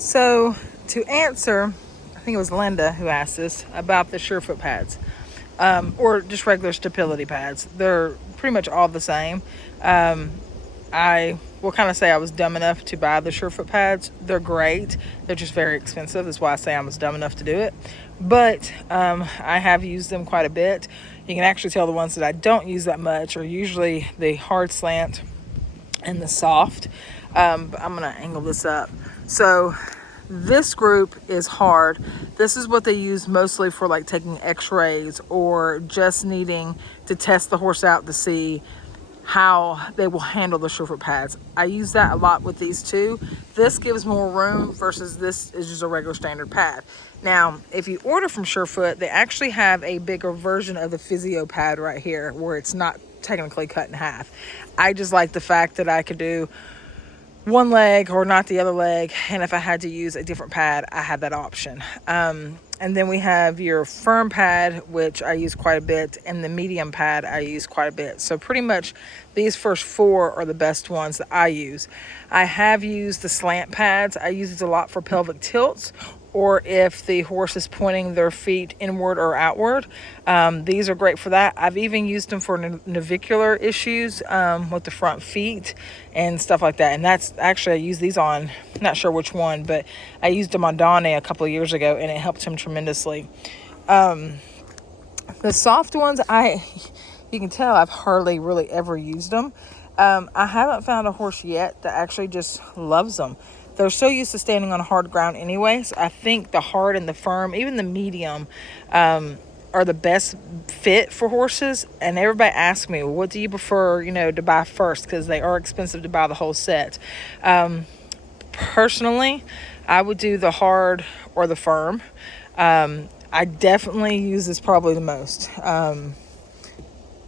So to answer, I think it was Linda who asked this about the Surefoot pads, or just regular stability pads. They're pretty much all the same. I will kind of say I was dumb enough to buy the Surefoot pads. They're great. They're just very expensive. That's why I say I was dumb enough to do it. But I have used them quite a bit. You can actually tell the ones that I don't use that much are usually the hard slant and the soft. But I'm going to angle this up. So this group is hard. This is what they use mostly for like taking x-rays or just needing to test the horse out to see how they will handle the Surefoot pads. I use that a lot with these two. This gives more room versus this is just a regular standard pad. Now, if you order from Surefoot, they actually have a bigger version of the physio pad right here where it's not technically cut in half. I just like the fact that I could do one leg or not the other leg, and if I had to use a different pad, I had that option. And then we have your firm pad, which I use quite a bit, and the medium pad I use quite a bit. So pretty much these first four are the best ones that I use. I have used the slant pads. I use it a lot for pelvic tilts, or if the horse is pointing their feet inward or outward. These are great for that. I've even used them for navicular issues with the front feet and stuff like that. And that's actually, I use these on, not sure which one, but I used them on Donnie a couple of years ago and it helped him tremendously. The soft ones, you can tell I've hardly really ever used them. I haven't found a horse yet that actually just loves them. They're so used to standing on hard ground anyways. I think the hard and the firm, even the medium, are the best fit for horses. And everybody asks me, well, what do you prefer, to buy first? Because they are expensive to buy the whole set. Personally, I would do the hard or the firm. I definitely use this probably the most.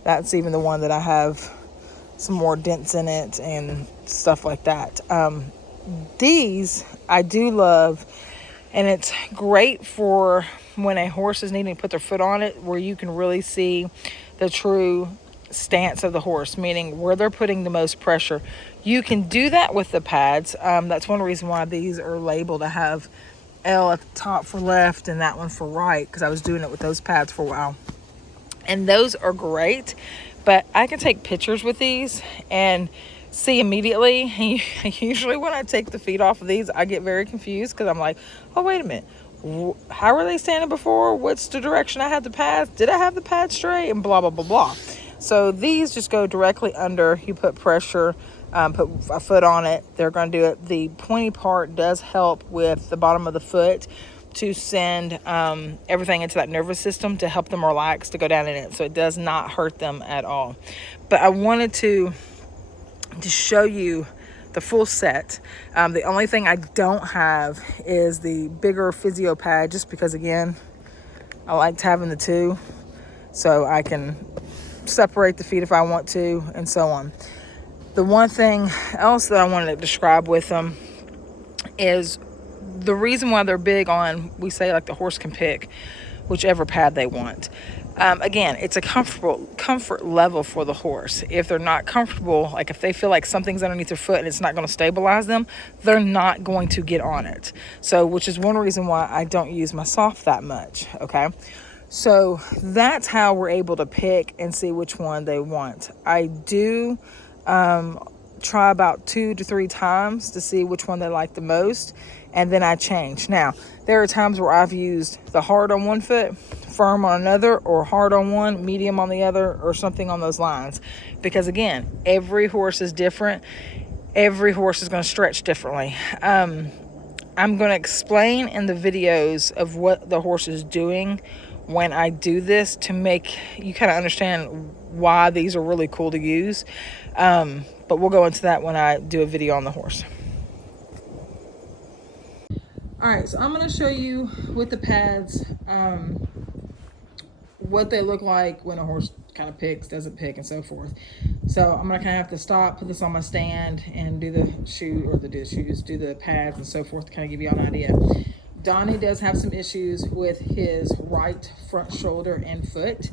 That's even the one that I have some more dents in it and stuff like that. These I do love, and it's great for when a horse is needing to put their foot on it, where you can really see the true stance of the horse, meaning where they're putting the most pressure. You can do that with the pads. That's one reason why these are labeled. I have L at the top for left and that one for right, because I was doing it with those pads for a while, and those are great. But I can take pictures with these and see immediately. Usually when I take the feet off of these, I get very confused because I'm like, oh, wait a minute. How were they standing before? What's the direction I had the pads? Did I have the pad straight? And blah, blah, blah, blah. So these just go directly under. You put pressure, put a foot on it. They're going to do it. The pointy part does help with the bottom of the foot to send everything into that nervous system to help them relax, to go down in it. So it does not hurt them at all. But I wanted to show you the full set. The only thing I don't have is the bigger physio pad, just because, again, I liked having the two so I can separate the feet if I want to, and so on. The one thing else that I wanted to describe with them is the reason why they're big on, we say, like, the horse can pick whichever pad they want. Again, it's a comfort level for the horse. If they're not comfortable, like if they feel like something's underneath their foot and it's not going to stabilize them, they're not going to get on it. So, which is one reason why I don't use my soft that much. Okay. So that's how we're able to pick and see which one they want. I do try about 2 to 3 times to see which one they like the most, and then I change. Now, there are times where I've used the hard on one foot, firm on another, or hard on one, medium on the other, or something on those lines. Because again, every horse is different. Every horse is going to stretch differently. I'm going to explain in the videos of what the horse is doing when I do this to make you kind of understand why these are really cool to use. But we'll go into that when I do a video on the horse. All right, so I'm going to show you with the pads what they look like when a horse kind of picks, doesn't pick, and so forth. So I'm going to kind of have to stop, put this on my stand, and do the the pads and so forth to kind of give you an idea. Donnie does have some issues with his right front shoulder and foot.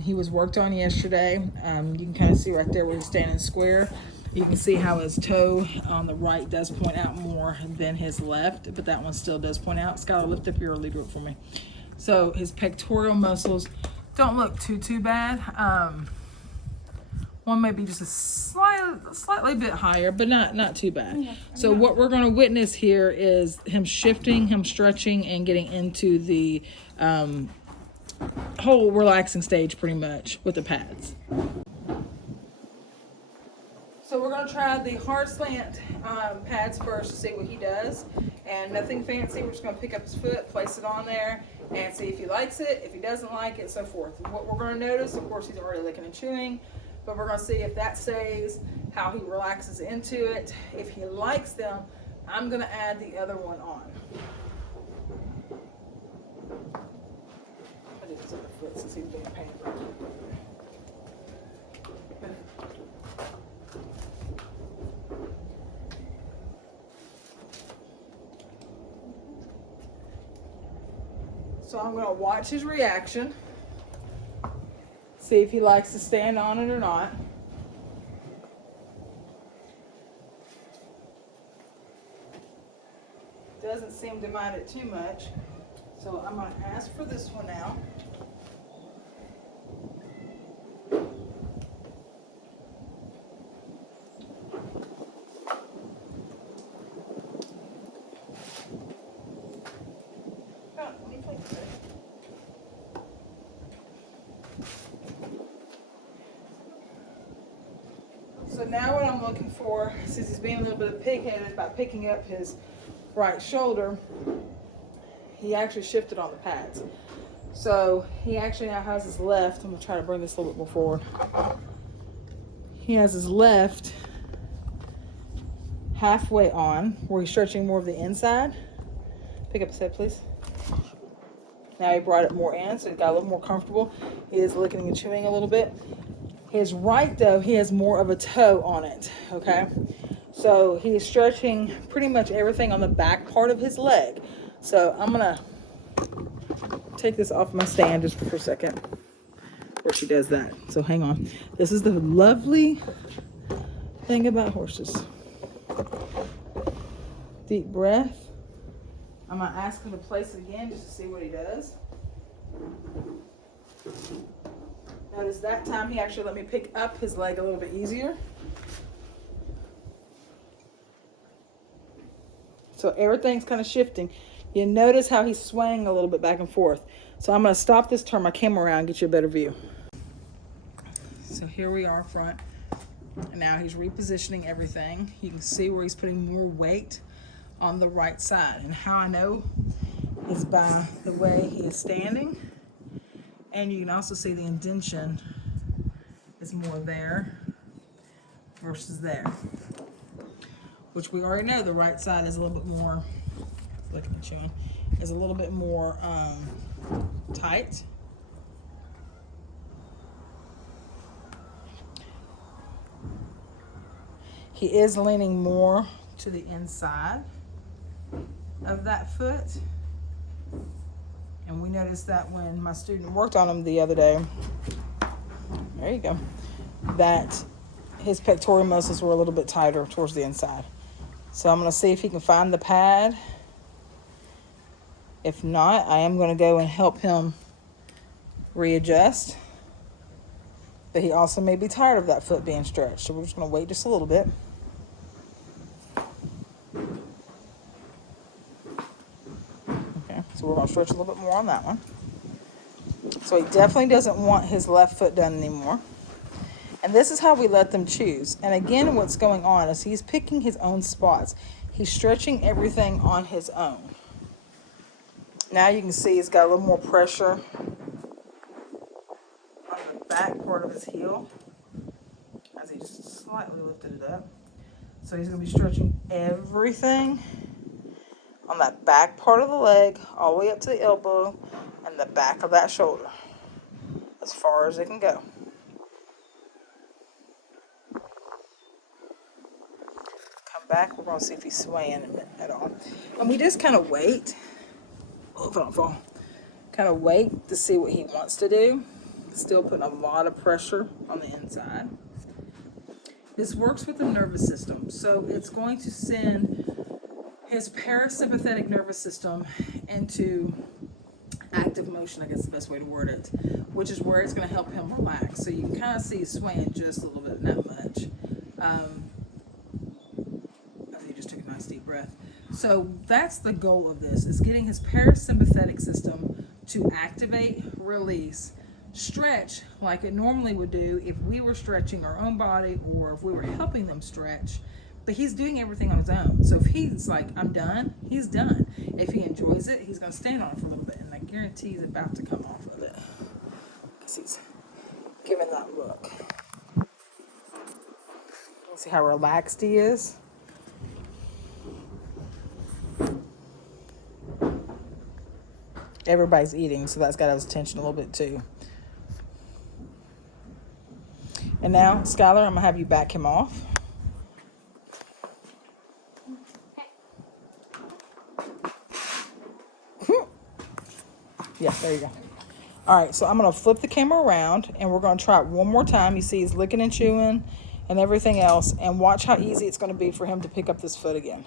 He was worked on yesterday. You can kind of see right there where he's standing square. You can see how his toe on the right does point out more than his left, but that one still does point out. Skylar, lift up your early, do it for me. So his pectoral muscles don't look too bad. One may be just a slightly bit higher, but not too bad. So what we're going to witness here is him shifting, him stretching, and getting into the whole relaxing stage pretty much with the pads. So we're going to try the hard slant pads first to see what he does. And nothing fancy. We're just going to pick up his foot, place it on there, and see if he likes it, if he doesn't like it, so forth. What we're going to notice, of course, he's already licking and chewing, but we're going to see if that stays, how he relaxes into it. If he likes them, I'm going to add the other one on. I did his other foot since he's being a pain. So I'm going to watch his reaction, see if he likes to stand on it or not. Doesn't seem to mind it too much. So I'm going to ask for this one now. So now what I'm looking for, since he's being a little bit pig-headed about picking up his right shoulder, he actually shifted on the pads. So he actually now has his left. I'm going to try to bring this a little bit more forward. He has his left halfway on, where he's stretching more of the inside. Pick up his head, please. Now he brought it more in, so he got a little more comfortable. He is licking and chewing a little bit. His right, though, he has more of a toe on it, okay? So he is stretching pretty much everything on the back part of his leg. So I'm going to take this off my stand just for a second where she does that. So hang on. This is the lovely thing about horses. Deep breath. I'm going to ask him to place it again just to see what he does. Notice that time he actually let me pick up his leg a little bit easier. So everything's kind of shifting. You notice how he's swaying a little bit back and forth. So I'm going to stop this, turn my camera around, get you a better view. So here we are front. And now he's repositioning everything. You can see where he's putting more weight on the right side. And how I know is by the way he is standing. And you can also see the indentation is more there versus there. Which we already know the right side is a little bit more, looking at chewing, is a little bit more tight. He is leaning more to the inside of that foot. And we noticed that when my student worked on him the other day, there you go, that his pectoral muscles were a little bit tighter towards the inside. So I'm going to see if he can find the pad. If not, I am going to go and help him readjust. But he also may be tired of that foot being stretched. So we're just going to wait just a little bit. So we're going to stretch a little bit more on that one. So he definitely doesn't want his left foot done anymore. And this is how we let them choose. And again, what's going on is he's picking his own spots. He's stretching everything on his own. Now you can see he's got a little more pressure on the back part of his heel as he just slightly lifted it up. So he's going to be stretching everything on that back part of the leg, all the way up to the elbow, and the back of that shoulder, as far as it can go. Come back, we're going to see if he's swaying at all. And we just kind of wait. Oh, if I don't fall. Kind of wait to see what he wants to do. Still putting a lot of pressure on the inside. This works with the nervous system. So it's going to send his parasympathetic nervous system into active motion, I guess is the best way to word it, which is where it's going to help him relax. So you can kind of see he's swaying just a little bit, not much. He just took a nice deep breath. So that's the goal of this, is getting his parasympathetic system to activate, release, stretch like it normally would do if we were stretching our own body or if we were helping them stretch. But he's doing everything on his own. So if he's like, I'm done, he's done. If he enjoys it, he's going to stand on it for a little bit. And I guarantee he's about to come off of it, because he's giving that look. See how relaxed he is? Everybody's eating, so that's got his attention a little bit too. And now, Skylar, I'm going to have you back him off. Yeah, there you go. All right, so I'm going to flip the camera around, and we're going to try it one more time. You see he's licking and chewing and everything else, and watch how easy it's going to be for him to pick up this foot again.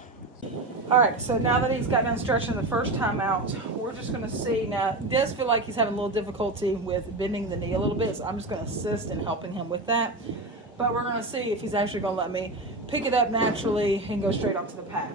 All right, so now that he's got done stretching the first time out, we're just going to see. Now, it does feel like he's having a little difficulty with bending the knee a little bit, so I'm just going to assist in helping him with that. But we're going to see if he's actually going to let me pick it up naturally and go straight onto the pad.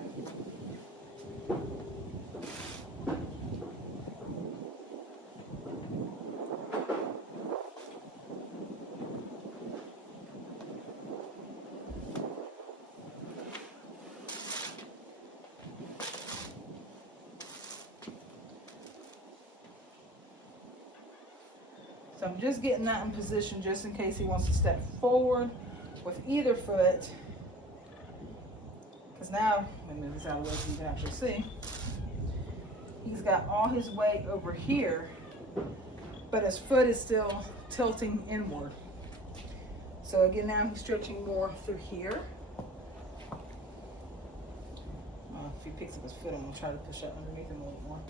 So I'm just getting that in position just in case he wants to step forward with either foot. Because now, let me move this out of the way so you can actually see. He's got all his weight over here, but his foot is still tilting inward. So again, now he's stretching more through here. If he picks up his foot, I'm going to try to push up underneath him a little more.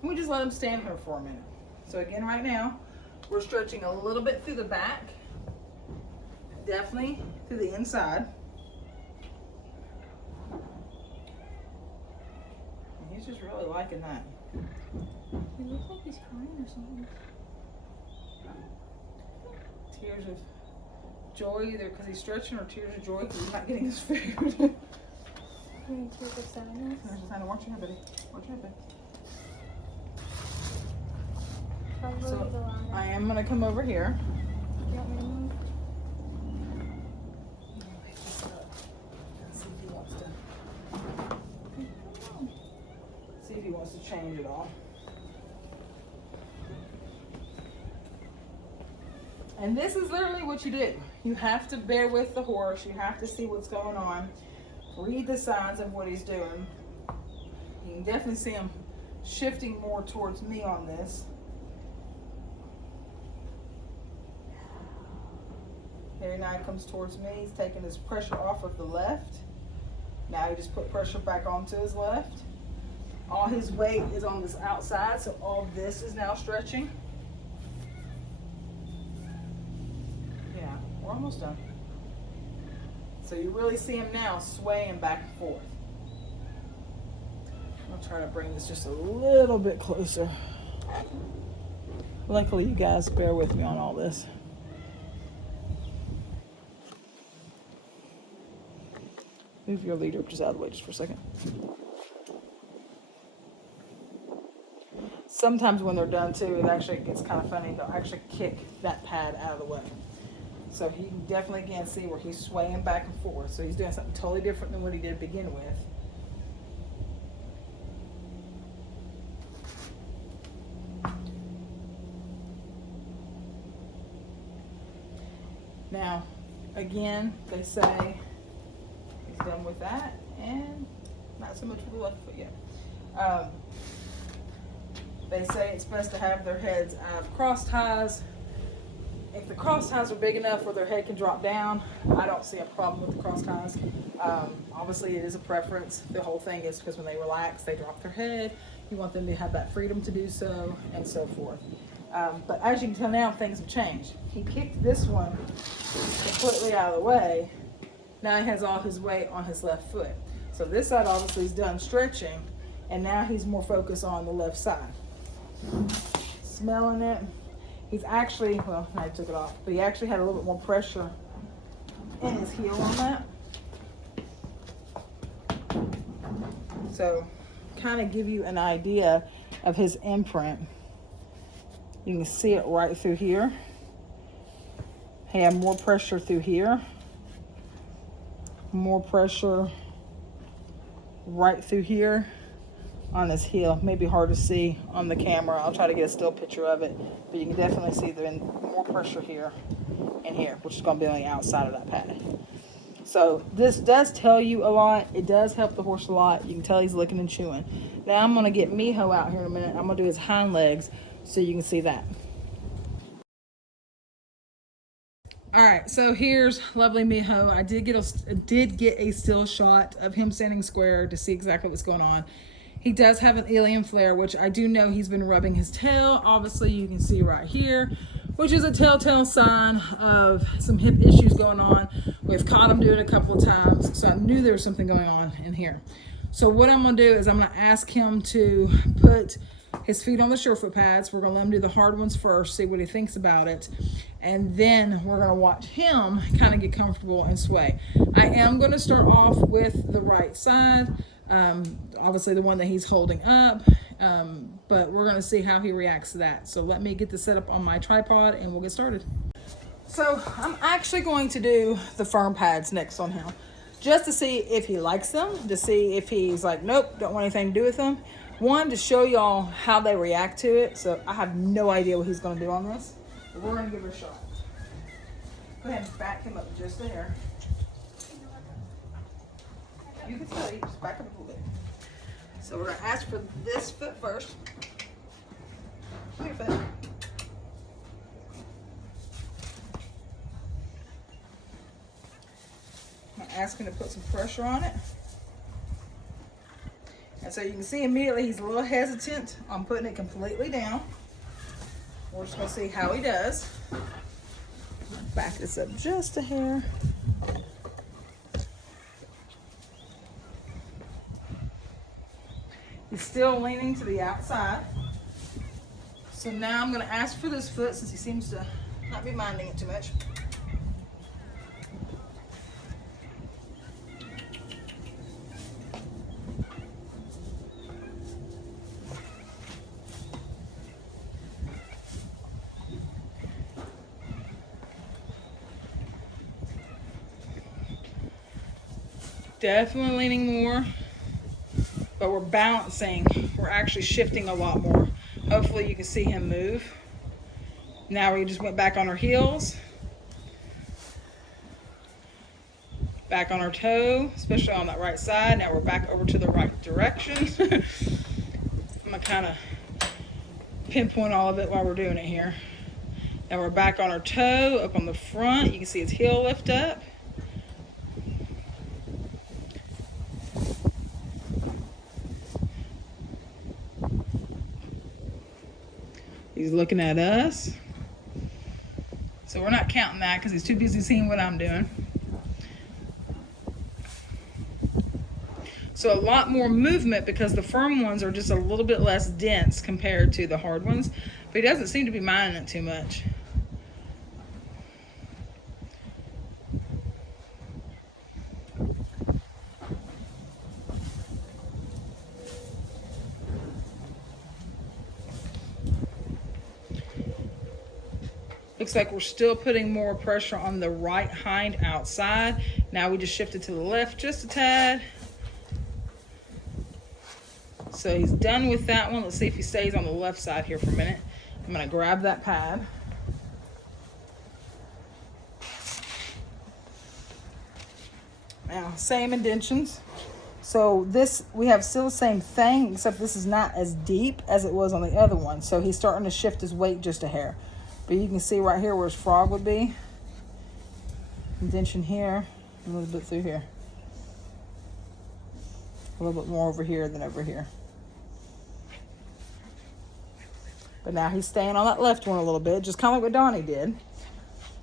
And we just let him stand here for a minute. So again, right now, we're stretching a little bit through the back, definitely through the inside. And he's just really liking that. He looks like he's crying or something. Tears of joy, either because he's stretching, or tears of joy because he's not getting his food. Tears of sadness. Watch your head, buddy. Watch your head, buddy. So I am going to come over here. You want me to move? See if he wants to change it all. And this is literally what you do. You have to bear with the horse. You have to see what's going on. Read the signs of what he's doing. You can definitely see him shifting more towards me on this. There now he comes towards me. He's taking his pressure off of the left. Now he just put pressure back onto his left. All his weight is on this outside, so all this is now stretching. Yeah, we're almost done. So you really see him now swaying back and forth. I'll try to bring this just a little bit closer. Luckily, you guys bear with me on all this. Move your leader just out of the way just for a second. Sometimes when they're done too, it actually gets kind of funny. They'll actually kick that pad out of the way. So you can definitely again see where he's swaying back and forth. So he's doing something totally different than what he did to begin with. Now, again, they say he's done with that, and not so much for the left foot yet. They say it's best to have their heads out of cross ties. If the cross ties are big enough where their head can drop down, I don't see a problem with the cross ties. Obviously, it is a preference. The whole thing is because when they relax, they drop their head. You want them to have that freedom to do so, and so forth. But as you can tell now, things have changed. He kicked this one completely out of the way, Now he has all his weight on his left foot. So this side obviously is done stretching, and now he's more focused on the left side. Smelling it. He's actually, well, I took it off, but he actually had a little bit more pressure in his heel on that. So kind of give you an idea of his imprint. You can see it right through here. He had more pressure through here. More pressure right through here on his heel. Maybe hard to see on the camera. I'll try to get a still picture of it, but you can definitely see there's more pressure here and here, which is going to be on the outside of that pad. So this does tell you a lot. It does help the horse a lot. You can tell he's licking and chewing. Now I'm going to get Miho out here in a minute. I'm going to do his hind legs so you can see that. All right, so here's lovely Miho. I did get a still shot of him standing square to see exactly what's going on. He does have an ilium flare, which I do know he's been rubbing his tail. Obviously, you can see right here, which is a telltale sign of some hip issues going on. We've caught him doing it a couple of times, so I knew there was something going on in here. So what I'm gonna do is I'm gonna ask him to put his feet on the surefoot pads. We're gonna let him do the hard ones first, see what he thinks about it. And then we're gonna watch him kind of get comfortable and sway. I am gonna start off with the right side, obviously the one that he's holding up, but we're gonna see how he reacts to that. So let me get the setup on my tripod and we'll get started. So I'm actually going to do the firm pads next on him, just to see if he likes them, to see if he's like, nope, don't want anything to do with them. One, to show y'all how they react to it. So I have no idea what he's gonna do on this. But we're going to give it a shot. Go ahead and back him up just a hair. You can study, just back up a little bit. So we're going to ask for this foot first. Come here, foot. I'm asking to put some pressure on it. And so you can see immediately he's a little hesitant on putting it completely down. We're just going to see how he does. Back this up just a hair. He's still leaning to the outside. So now I'm going to ask for this foot since he seems to not be minding it too much. Definitely leaning more, but we're balancing. We're actually shifting a lot more. Hopefully you can see him move. Now we just went back on our heels, back on our toe, especially on that right side. Now we're back over to the right direction. I'm gonna kind of pinpoint all of it while we're doing it here. Now we're back on our toe, up on the front. You can see his heel lift up. He's looking at us. So we're not counting that because he's too busy seeing what I'm doing. So a lot more movement because the firm ones are just a little bit less dense compared to the hard ones. But he doesn't seem to be minding it too much. Looks like we're still putting more pressure on the right hind outside. Now we just shifted to the left just a tad. So he's done with that one. Let's see if he stays on the left side here for a minute. I'm gonna grab that pad. Now, same indentions. So this, we have still the same thing, except this is not as deep as it was on the other one. So he's starting to shift his weight just a hair. But you can see right here where his frog would be. Indention here, a little bit through here. A little bit more over here than over here. But now he's staying on that left one a little bit, just kind of like what Donnie did.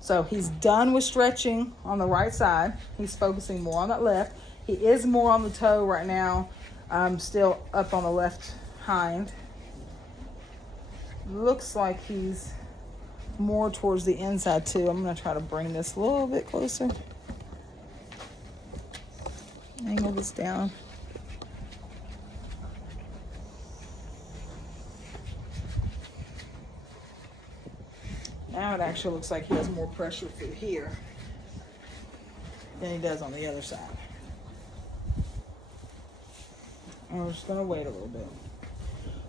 So he's done with stretching on the right side. He's focusing more on that left. He is more on the toe right now. Still up on the left hind. Looks like he's more towards the inside too. I'm going to try to bring this a little bit closer. Angle this down. Now it actually looks like he has more pressure through here than he does on the other side. And we're just going to wait a little bit.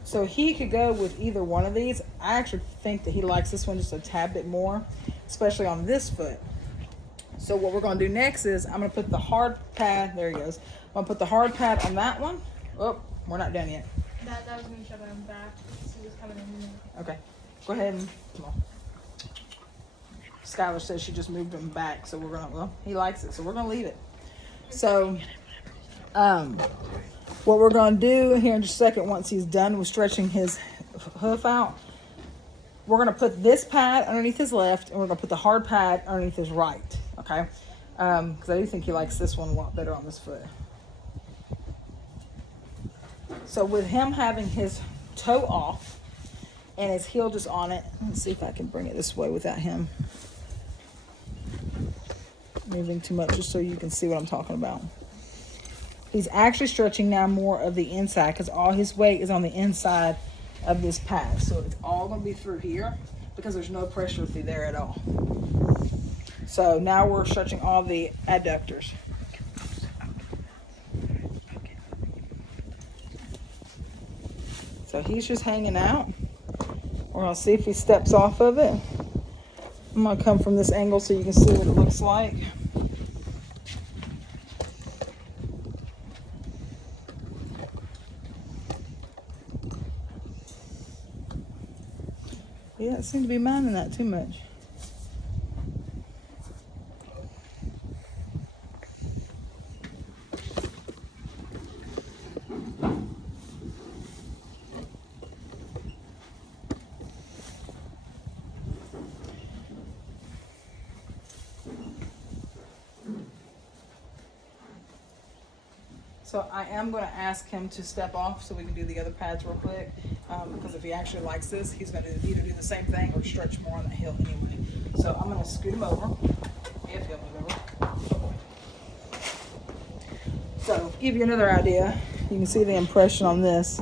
So he could go with either one of these. I actually think that he likes this one just a tad bit more, especially on this foot. So what we're going to do next is I'm going to put the hard pad. There he goes. I'm going to put the hard pad on that one. Oh, we're not done yet. That was me shoving him back. He was coming in. Okay. Go ahead and come on. Skylar says she just moved him back, so we're gonna. Well, he likes it, so we're gonna leave it. So, what we're gonna do here in just a second, once he's done with stretching his hoof out, we're gonna put this pad underneath his left, and we're gonna put the hard pad underneath his right. Okay, because I do think he likes this one a lot better on this foot. So with him having his toe off and his heel just on it, let's see if I can bring it this way without him moving too much, just so you can see what I'm talking about. He's actually stretching now more of the inside because all his weight is on the inside of this pad. So it's all going to be through here because there's no pressure through there at all. So now we're stretching all the adductors. So he's just hanging out. We're going to see if he steps off of it. I'm going to come from this angle so you can see what it looks like. Yeah, it seemed to be minding that too much. So I am going to ask him to step off so we can do the other pads real quick. Because if he actually likes this, he's going to either do the same thing or stretch more on the heel anyway. So I'm going to scoot him over. If he'll move over. So to give you another idea, you can see the impression on this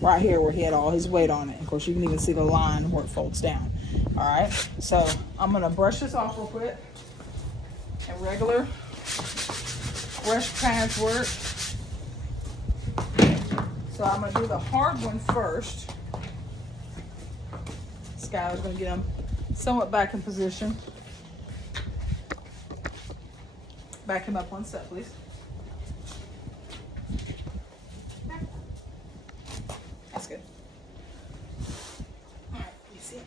right here where he had all his weight on it. Of course, you can even see the line where it folds down. All right. So I'm going to brush this off real quick. And regular brush pads work. So I'm going to do the hard one first. Skylar's going to get him somewhat back in position. Back him up one step, please. That's good. All right, you see it.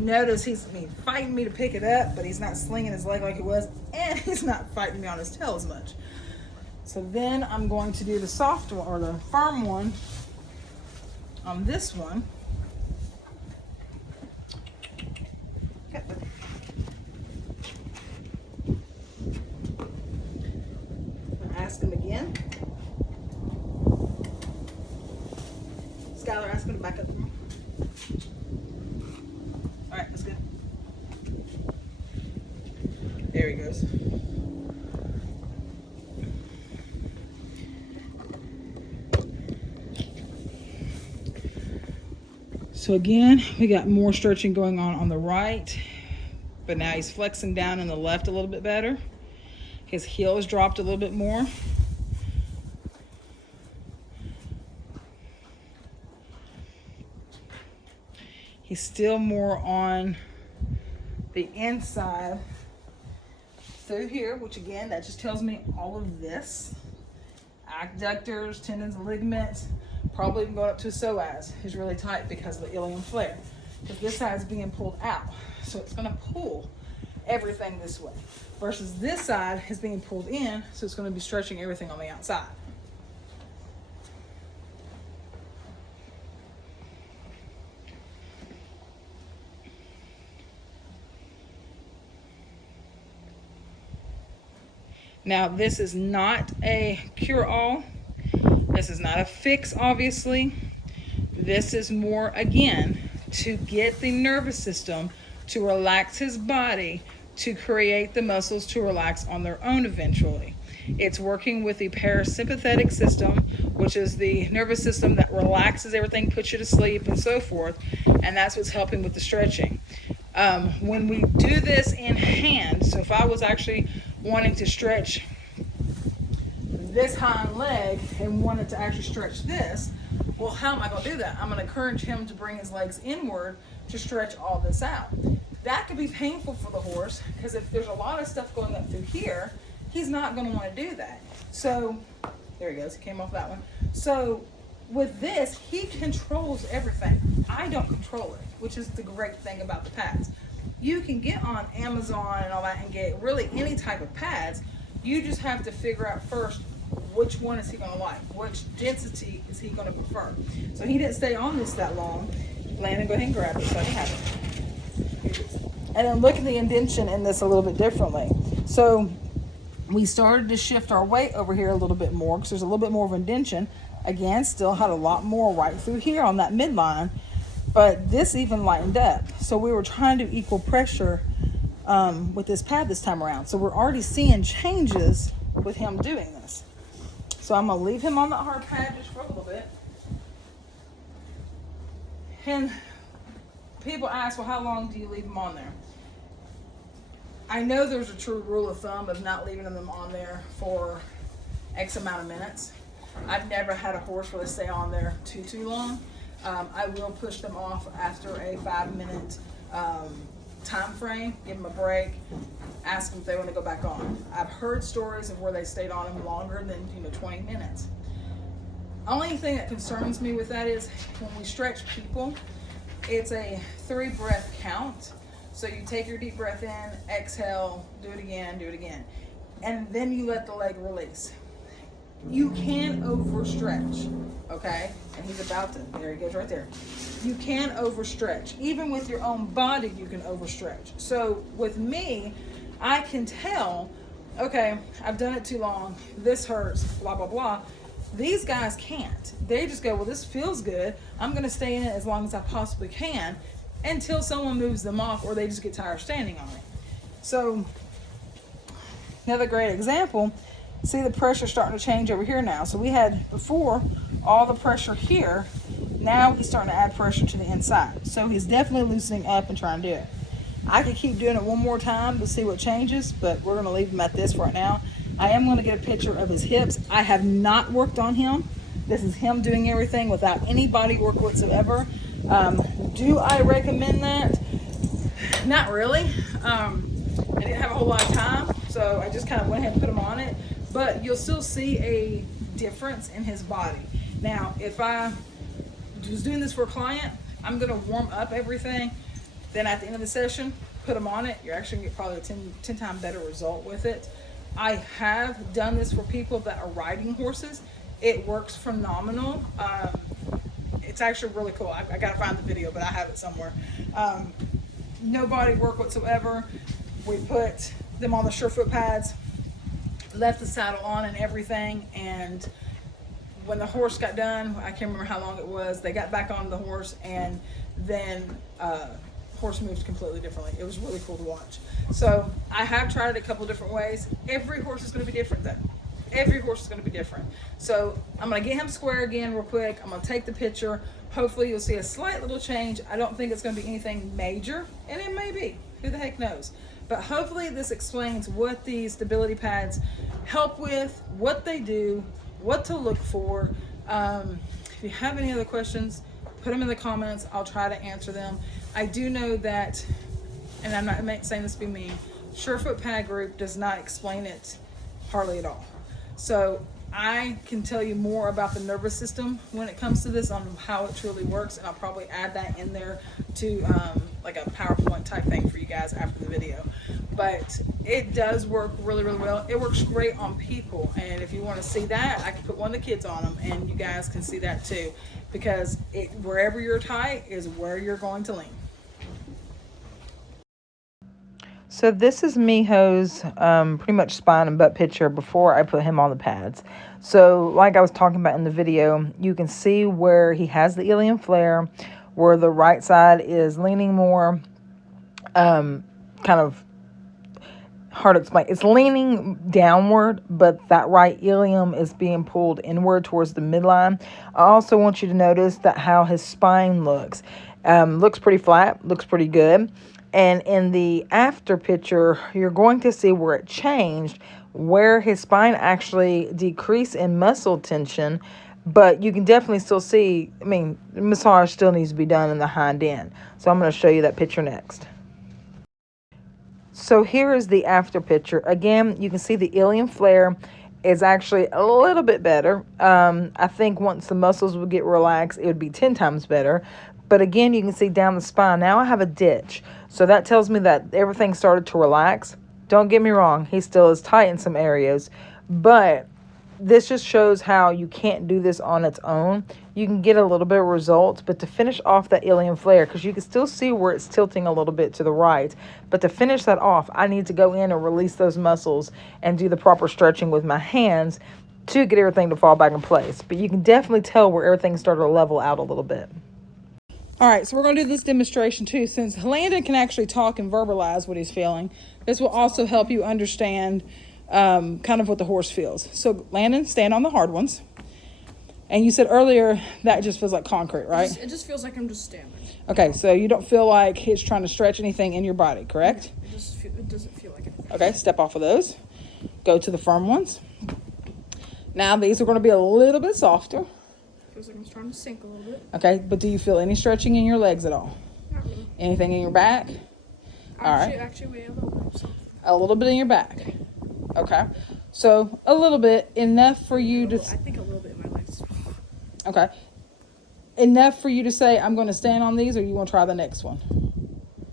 Notice he's fighting me to pick it up, but he's not slinging his leg like he was, and he's not fighting me on his tail as much. So then I'm going to do the soft one, or the firm one, on this one. Ask him again. Skylar, ask him to back up. All right, that's good. There he goes. So again, we got more stretching going on the right, but now he's flexing down in the left a little bit better. His heel is dropped a little bit more. He's still more on the inside through here, which again, that just tells me all of this. Adductors, tendons, ligaments, probably even going up to his psoas is really tight because of the ilium flare. Because this side's being pulled out. So it's gonna pull everything this way. Versus this side is being pulled in, so it's gonna be stretching everything on the outside. Now, this is not a cure-all. This is not a fix, obviously. This is more, again, to get the nervous system to relax his body, to create the muscles to relax on their own eventually. It's working with the parasympathetic system, which is the nervous system that relaxes everything, puts you to sleep, and so forth. And that's what's helping with the stretching. When we do this in hand, so if I was actually wanting to stretch this hind leg and wanted to actually stretch this, well, how am I going to do that? I'm going to encourage him to bring his legs inward to stretch all this out. That could be painful for the horse, because if there's a lot of stuff going up through here, he's not going to want to do that. So there he goes, he came off that one. So with this, he controls everything. I don't control it, which is the great thing about the pads. You can get on Amazon and all that and get really any type of pads. You just have to figure out first which one is he going to like, which density is he going to prefer. So he didn't stay on this that long. Landon, go ahead and grab it so I can have it. And then look at the indentation in this a little bit differently. So we started to shift our weight over here a little bit more because there's a little bit more of indentation. Again, still had a lot more right through here on that midline, but this even lightened up. So we were trying to equal pressure with this pad this time around. So we're already seeing changes with him doing this. So I'm going to leave him on the hard pad just for a little bit. And people ask, well, how long do you leave him on there? I know there's a true rule of thumb of not leaving them on there for X amount of minutes. I've never had a horse where they stay on there too long. I will push them off after a 5-minute time frame, give them a break, ask them if they want to go back on. I've heard stories of where they stayed on them longer than 20 minutes. Only thing that concerns me with that is when we stretch people, it's a 3-breath count. So you take your deep breath in, exhale, do it again, and then you let the leg release. You can overstretch, okay? And he's about to, there he goes right there. You can overstretch. Even with your own body, you can overstretch. So with me, I can tell, okay, I've done it too long, this hurts, blah, blah, blah. These guys can't. They just go, well, this feels good. I'm gonna stay in it as long as I possibly can until someone moves them off or they just get tired standing on it. So another great example, see the pressure starting to change over here now. So we had before all the pressure here, now he's starting to add pressure to the inside. So he's definitely loosening up and trying to do it. I could keep doing it one more time to see what changes, but we're gonna leave him at this right now. I am gonna get a picture of his hips. I have not worked on him. This is him doing everything without any body work whatsoever. Do I recommend that? Not really. I didn't have a whole lot of time, so I just kind of went ahead and put him on it. But you'll still see a difference in his body. Now, if I was doing this for a client, I'm going to warm up everything. Then at the end of the session, put him on it. You're actually going to get probably a 10 times better result with it. I have done this for people that are riding horses. It works phenomenal. It's actually really cool. I got to find the video, but I have it somewhere. No body work whatsoever. We put them on the Surefoot pads, left the saddle on and everything, and when the horse got done, I can't remember how long it was, they got back on the horse, and then horse moved completely differently. It was really cool to watch. So I have tried it a couple different ways. Every horse is going to be different though. Every horse is going to be different. So I'm going to get him square again real quick. I'm going to take the picture. Hopefully you'll see a slight little change. I don't think it's going to be anything major, and it may be. Who the heck knows? But hopefully this explains what these stability pads help with, what they do, what to look for. If you have any other questions, put them in the comments. I'll try to answer them. I do know that, and I'm not saying this to be mean, Surefoot Pad Group does not explain it hardly at all. So I can tell you more about the nervous system when it comes to this, on how it truly works, and I'll probably add that in there to like a PowerPoint type thing for you guys after the video. But it does work really, really well. It works great on people, and if you want to see that, I can put one of the kids on them, and you guys can see that too, because wherever you're tight is where you're going to lean. So this is Miho's pretty much spine and butt picture before I put him on the pads. So like I was talking about in the video, you can see where he has the ilium flare, where the right side is leaning more, kind of hard to explain. It's leaning downward, but that right ilium is being pulled inward towards the midline. I also want you to notice that how his spine looks. Looks pretty flat, looks pretty good. And in the after picture, you're going to see where it changed, where his spine actually decreased in muscle tension, but you can definitely still see, I mean, massage still needs to be done in the hind end. So I'm going to show you that picture next. So here is the after picture. Again, you can see the ilium flare is actually a little bit better. I think once the muscles would get relaxed, it would be 10 times better. But again, you can see down the spine. Now I have a ditch. So that tells me that everything started to relax. Don't get me wrong. He still is tight in some areas. But this just shows how you can't do this on its own. You can get a little bit of results, but to finish off that ilium flare, because you can still see where it's tilting a little bit to the right, but to finish that off, I need to go in and release those muscles and do the proper stretching with my hands to get everything to fall back in place. But you can definitely tell where everything started to level out a little bit. All right, so we're going to do this demonstration too. Since Landon can actually talk and verbalize what he's feeling, this will also help you understand kind of what the horse feels. So Landon, stand on the hard ones. And you said earlier that just feels like concrete, right? It just feels like I'm just standing. Okay, so you don't feel like it's trying to stretch anything in your body, correct? It doesn't feel like it. Okay, step off of those. Go to the firm ones. Now these are going to be a little bit softer. Feels like I'm trying to sink a little bit. Okay, but do you feel any stretching in your legs at all? Not really. Anything in your back? All right. Actually, we have a little bit. A little bit in your back. Okay, so a little bit, enough for you to. I think a little bit in my legs. Okay, enough for you to say I'm going to stand on these, or you want to try the next one?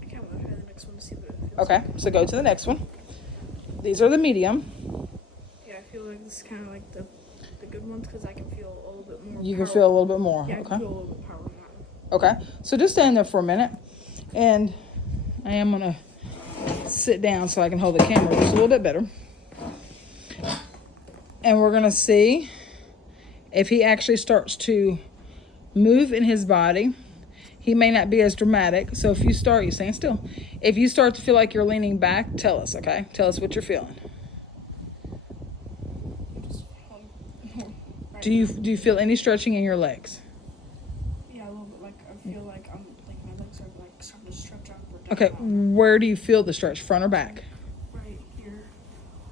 I kind of want to try the next one to see what it feels. Okay, so go to the next one. These are the medium. Yeah, I feel like this is kind of like the good ones because I can feel a little bit more. You can feel a little bit more. Yeah, I Okay. can feel a little bit power in that one. Okay, so just stand there for a minute, and I am gonna sit down so I can hold the camera just a little bit better. And we're gonna see if he actually starts to move in his body. He may not be as dramatic. So if you start, you stand still. If you start to feel like you're leaning back, tell us, okay? Tell us what you're feeling. Do you feel any stretching in your legs? Yeah, a little bit. Like I feel like I'm like my legs are like starting to stretch out. Okay, where do you feel the stretch, front or back? Right here.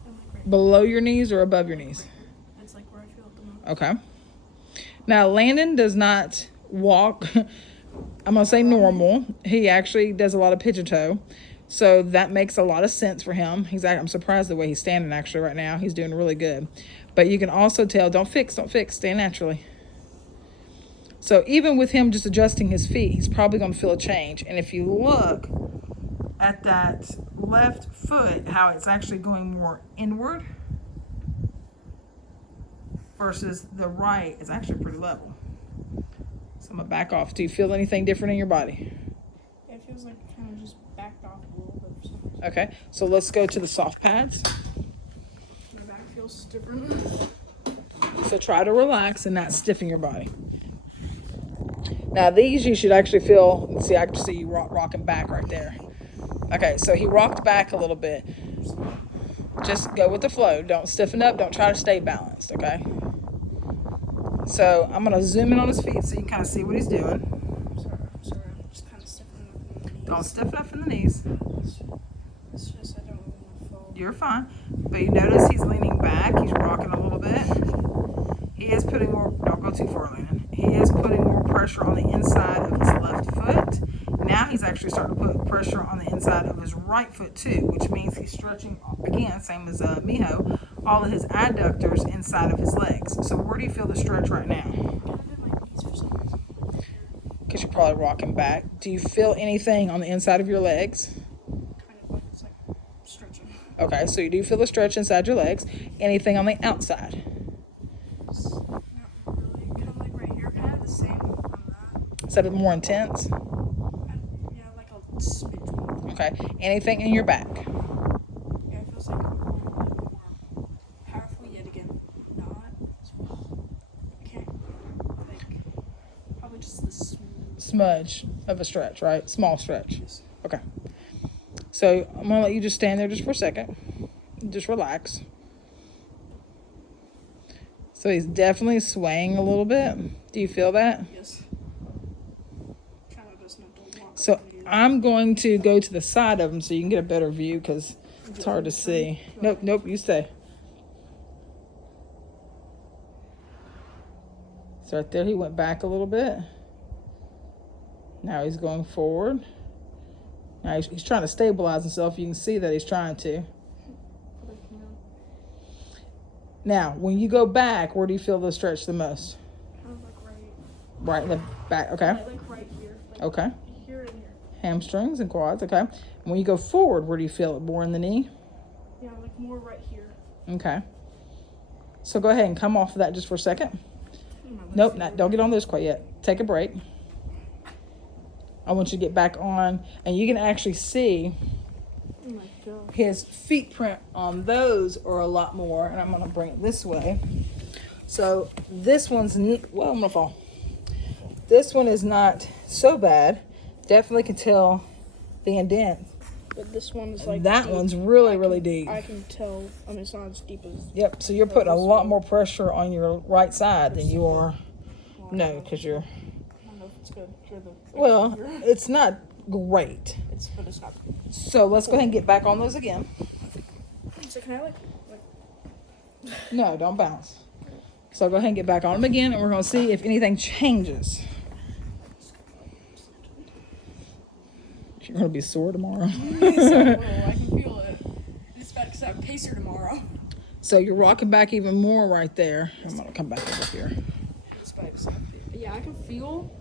And like right Below your knees or above your knees? That's like where I feel it the most. Okay. Now, Landon does not walk, I'm going to say normal. He actually does a lot of pigeon toe. So that makes a lot of sense for him. I'm surprised the way he's standing actually right now. He's doing really good. But you can also tell, don't fix, stand naturally. So even with him just adjusting his feet, he's probably going to feel a change. And if you look at that left foot, how it's actually going more inward versus the right is actually pretty level. So I'm going to back off. Do you feel anything different in your body? Yeah, it feels like it kind of just backed off a little bit for some reason. Okay, so let's go to the soft pads. My back feels different. So try to relax and not stiffen your body. Now these you should actually feel, see, I can see you rocking back right there. Okay, so he rocked back a little bit. Just go with the flow. Don't stiffen up. Don't try to stay balanced, okay? So I'm going to zoom in on his feet so you can kind of see what he's doing. Sorry, I'm just kind of stiffening up in the knees. Don't stiffen up in the knees. It's just I don't really want to fall. You're fine. But you notice he's leaning back. He's rocking a little bit. He is putting more, don't go too far, Landon. He is putting more pressure on the inside of his left foot. Now he's actually starting to put pressure on the inside of his right foot too, which means he's stretching, again, same as Miho, all of his adductors inside of his legs. So where do you feel the stretch right now? Kind of in my knees for some reason. Because you're probably rocking back. Do you feel anything on the inside of your legs? Kind of like it's like stretching. Okay, so you do feel the stretch inside your legs. Anything on the outside? Not really. Kind of like right here, kind of the same on that. Is that more intense? Yeah, like a smidge. Okay. Anything in your back? Kind smudge of a stretch, right? Small stretch. Okay. So I'm gonna let you just stand there just for a second. Just relax. So he's definitely swaying a little bit. Do you feel that? Yes. Try my best not to walk So up and get it. I'm going to go to the side of him so you can get a better view because it's hard to see. Nope, you stay. So right there, he went back a little bit. Now he's going forward. Now he's trying to stabilize himself. You can see that he's trying to. Now, when you go back, where do you feel the stretch the most? Kind of like Right in the back, okay. like right here. Like Okay. here and here. Hamstrings and quads, okay. And when you go forward, where do you feel it? More in the knee? Yeah, like more right here. Okay. So go ahead and come off of that just for a second. My legs Nope, feel don't get on those quite yet. Take a break. I want you to get back on, and you can actually see Oh my god. his feet print on those are a lot more, and I'm going to bring it this way. So this one's, well, I'm going to fall. This one is not so bad. Definitely can tell the indent. But this one is like That deep. one's really deep. I can tell. I mean, it's not as deep as. Yep, so you're putting a lot more pressure on your right side than you are. No, because you're, I don't know if it's good. well, it's not great. But it's not. So let's go ahead and get back on those again. So can I like No, don't bounce. So go ahead and get back on them again, and we're going to see if anything changes. You're going to be sore tomorrow. I can feel it. It's bad because I have Pacer tomorrow. So you're rocking back even more right there. I'm going to come back over here. Yeah, I can feel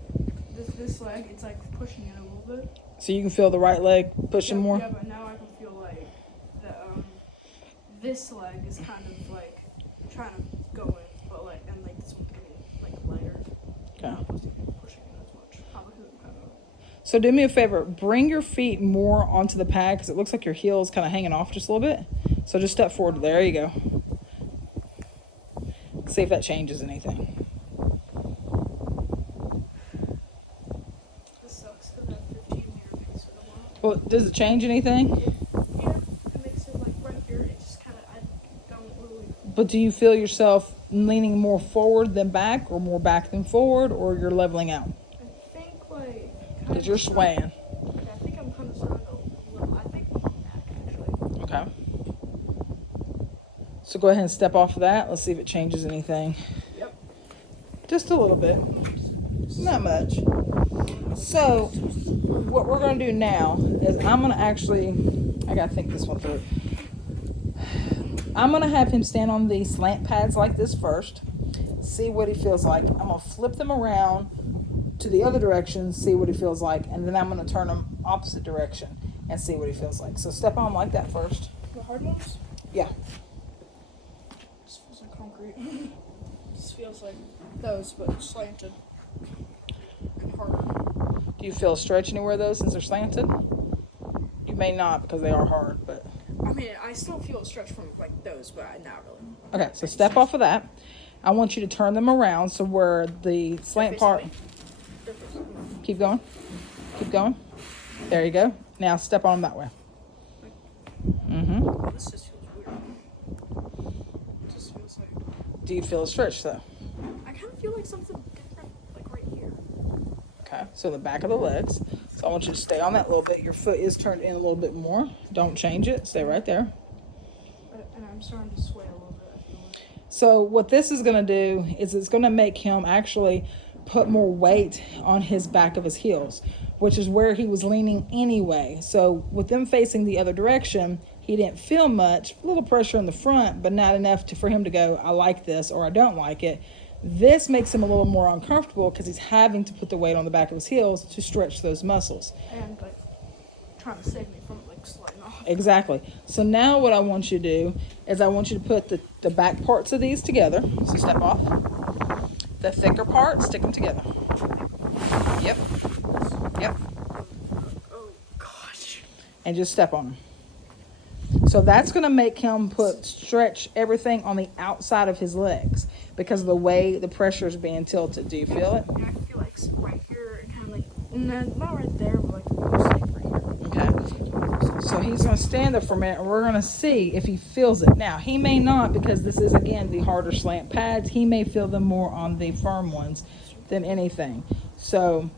this leg. It's like pushing it a little bit. So you can feel the right leg pushing more? Yeah, but now I can feel like the this leg is kind of like trying to go in, but like this one's getting like lighter. Okay. Not pushing it as much. Probably because I'm kind of. So do me a favor. Bring your feet more onto the pad because it looks like your heel is kind of hanging off just a little bit. So just step forward. There you go. See if that changes anything. This sucks because I have 15-year Pacer tomorrow. Well, does it change anything? Yeah, it makes it like right here. It just kind of I don't really. But do you feel yourself leaning more forward than back, or more back than forward, or you're leveling out? I think like. Because you're swaying. Yeah, I think I'm kind of starting to go a little. I think more back actually. Okay. So go ahead and step off of that. Let's see if it changes anything. Yep. Just a little bit. Not much. So what we're going to do now is I'm going to actually, I got to think this one through. I'm going to have him stand on the slant pads like this first. See what he feels like. I'm going to flip them around to the other direction, see what he feels like. And then I'm going to turn them opposite direction and see what he feels like. So step on like that first. The hard ones. Yeah. This feels like concrete. This feels like those, but slanted and harder. Do you feel a stretch anywhere though since they're slanted? You may not because they are hard, but. I mean, I still feel a stretch from like those, but not really. Okay, so step off of that. I want you to turn them around so where the slant part. Keep going. Keep going. There you go. Now step on them that way. Oh, this just feels weird. It just feels like. Do you feel a stretch though? I kind of feel like something different, like right here. Okay, so the back of the legs. So I want you to stay on that a little bit. Your foot is turned in a little bit more. Don't change it. Stay right there. And I'm starting to sway a little bit, I feel like. So what this is going to do is it's going to make him actually put more weight on his back of his heels, which is where he was leaning anyway. So with them facing the other direction, he didn't feel much, a little pressure in the front, but not enough for him to go, I like this or I don't like it. This makes him a little more uncomfortable because he's having to put the weight on the back of his heels to stretch those muscles. And like trying to save me from like sliding off. Exactly. So now what I want you to do is I want you to put the back parts of these together. So step off. The thicker parts, stick them together. Yep. Yep. Oh gosh. And just step on them. So that's going to make him stretch everything on the outside of his legs because of the way the pressure is being tilted. Do you feel it? Yeah, I can feel like right here and kind of like No, not right there, but like most like right here. Okay. So he's going to stand there for a minute, and we're going to see if he feels it. Now, he may not, because this is, again, the harder slant pads. He may feel them more on the firm ones than anything. So,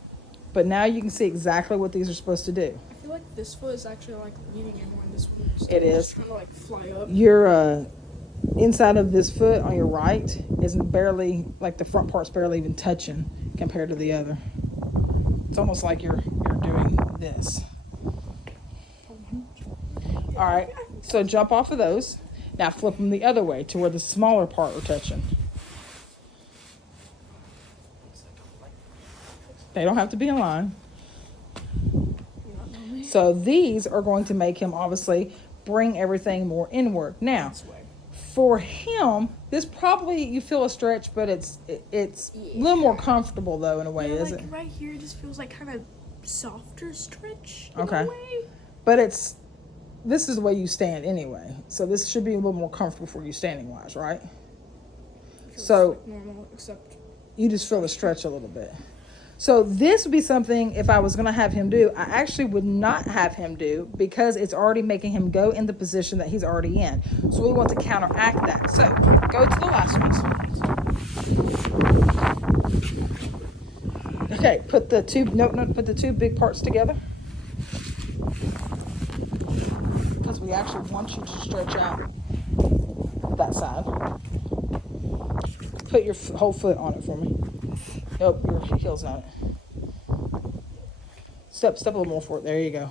but now you can see exactly what these are supposed to do. I feel like this foot is actually like leaning in more, and this one is It is. trying to like fly up. Your inside of this foot on your right is barely, like the front part's barely even touching compared to the other. It's almost like you're doing this. All right, so jump off of those. Now flip them the other way to where the smaller part are touching. They don't have to be in line. So these are going to make him obviously bring everything more inward. Now, for him, this probably you feel a stretch, but it's a little more comfortable though in a way, Yeah, is like it? right here, it just feels like kind of softer stretch. Okay. In a way. But this is the way you stand anyway. So this should be a little more comfortable for you standing wise, right? Feels So like normal, except you just feel the stretch a little bit. So this would be something, if I was going to have him do, I actually would not have him do because it's already making him go in the position that he's already in. So we want to counteract that. So go to the last ones. Okay, put the two big parts together. Because we actually want you to stretch out that side. Put your whole foot on it for me. Nope, your heel's on it. Step a little more forward. There you go.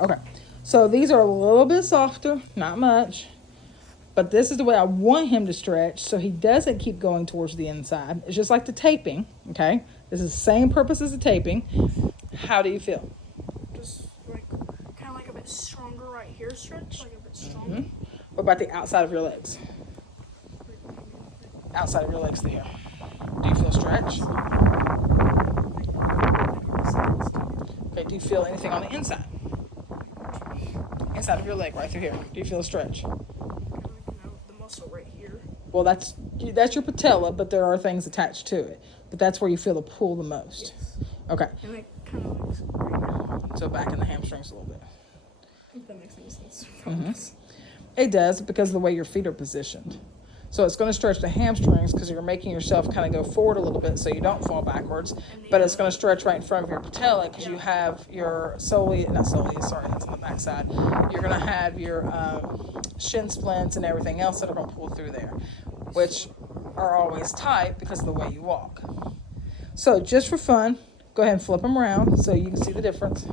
Okay, so these are a little bit softer, not much. But this is the way I want him to stretch so he doesn't keep going towards the inside. It's just like the taping, okay? This is the same purpose as the taping. How do you feel? just like kind of like a bit stronger right here stretch, like a bit stronger. Mm-hmm. What about the outside of your legs? Outside of your legs here. Do you feel stretch? Okay, do you feel anything on the inside? Inside of your leg, right through here. Do you feel a stretch? Kind of like, the muscle right here. Well, that's your patella, but there are things attached to it. But that's where you feel the pull the most. Yes. Okay. And like kind of like right here. So back in the hamstrings a little bit. If that makes any sense. It does because of the way your feet are positioned. So it's going to stretch the hamstrings because you're making yourself kind of go forward a little bit so you don't fall backwards. But it's going to stretch right in front of your patella because you have your that's on the back side. You're going to have your shin splints and everything else that are going to pull through there, which are always tight because of the way you walk. So just for fun, go ahead and flip them around so you can see the difference.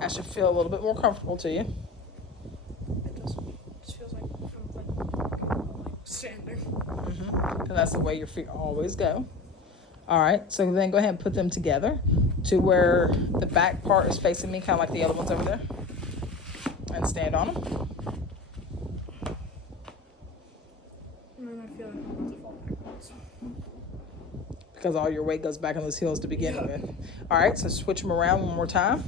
That should feel a little bit more comfortable to you. It just feels like kind of like standing. And that's the way your feet always go. All right, so then go ahead and put them together to where the back part is facing me, kind of like the other ones over there. And stand on them. And then I feel like I'm about to fall backwards. Because all your weight goes back on those heels to begin with. All right, so switch them around one more time.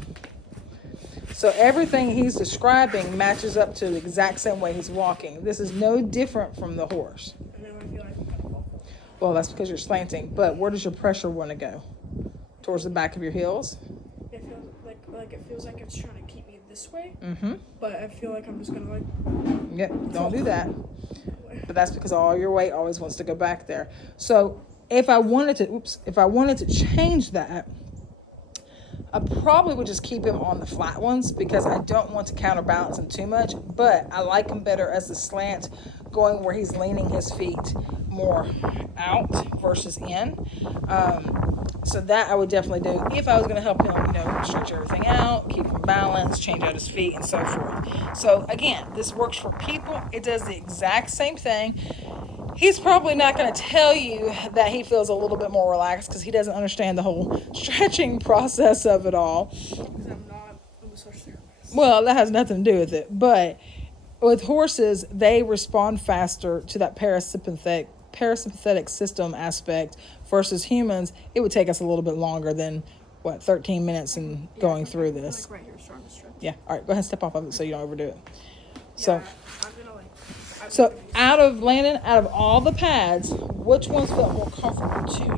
So everything he's describing matches up to the exact same way he's walking. This is no different from the horse. And then I feel like I'm about to fall forward. Well, that's because you're slanting. But where does your pressure want to go? Towards the back of your heels? It feels like it feels like it's trying to keep me this way. Mm-hmm. But I feel like I'm just gonna like. Yep, don't do that. But that's because all your weight always wants to go back there. So if I wanted to change that, I probably would just keep him on the flat ones because I don't want to counterbalance him too much, but I like him better as the slant going where he's leaning his feet more out versus in. So that I would definitely do if I was going to help him, stretch everything out, keep him balanced, change out his feet, and so forth. So again, this works for people. It does the exact same thing. He's probably not going to tell you that he feels a little bit more relaxed because he doesn't understand the whole stretching process of it all. Because I'm not a massage therapist. Well, that has nothing to do with it. But with horses, they respond faster to that parasympathetic system aspect versus humans. It would take us a little bit longer than, 13 minutes and going through this. Like right here, starting to stretch. Yeah. All right. Go ahead and step off of it so you don't overdo it. Yeah, So, I'm gonna like So out of all the pads, which ones felt more comfortable to you?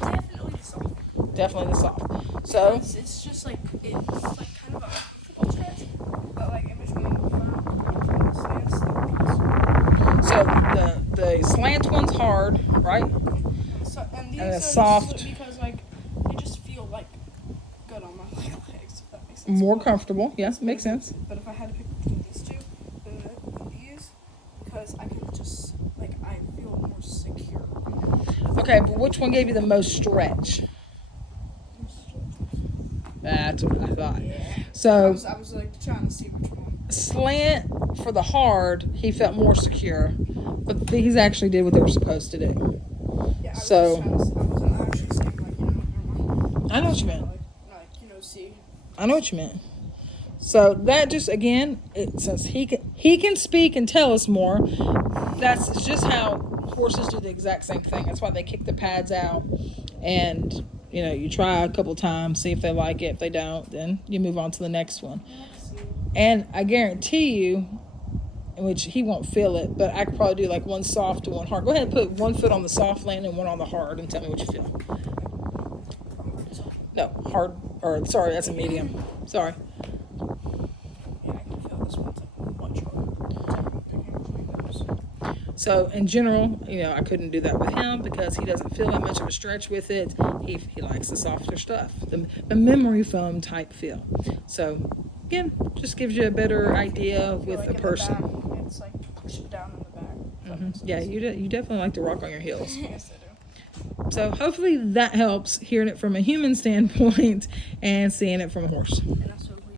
Definitely the soft. Definitely the soft. So It's just like it's like kind of a comfortable stretch, but like in between the slants, the slant one's hard, right? and these And are it's soft. because like they just feel like good on my legs. If that makes sense. More But- comfortable. Yes, makes sense. But if I had to pick between these two, and these, because I can just like I feel more secure. Okay, but which one gave you the most stretch? That's what I thought. Yeah. I So was like trying to see which one. slant for the hard, he felt more secure, but these actually did what they were supposed to do. Yeah. I So- wasn't actually saying like never mind. I know what you meant. Like see. I know what you meant. So that just again, it says he can speak and tell us more. That's just how horses do the exact same thing. That's why they kick the pads out, and you try a couple times, see if they like it. If they don't, then you move on to the next one. And I guarantee you, which he won't feel it, but I could probably do like one soft and one hard. Go ahead and put one foot on the soft land and one on the hard, and tell me what you feel. No, hard, or sorry, that's a medium. Sorry. Yeah, I can feel this one's like much harder. So in general, I couldn't do that with him because he doesn't feel that much of a stretch with it. He likes the softer stuff, the memory foam type feel. So again, just gives you a better idea with like a in the person. back, it's like push it down in the back. If that makes sense. Yeah, you definitely like to rock on your heels. Yes, I do. So hopefully that helps, hearing it from a human standpoint and seeing it from a horse. And also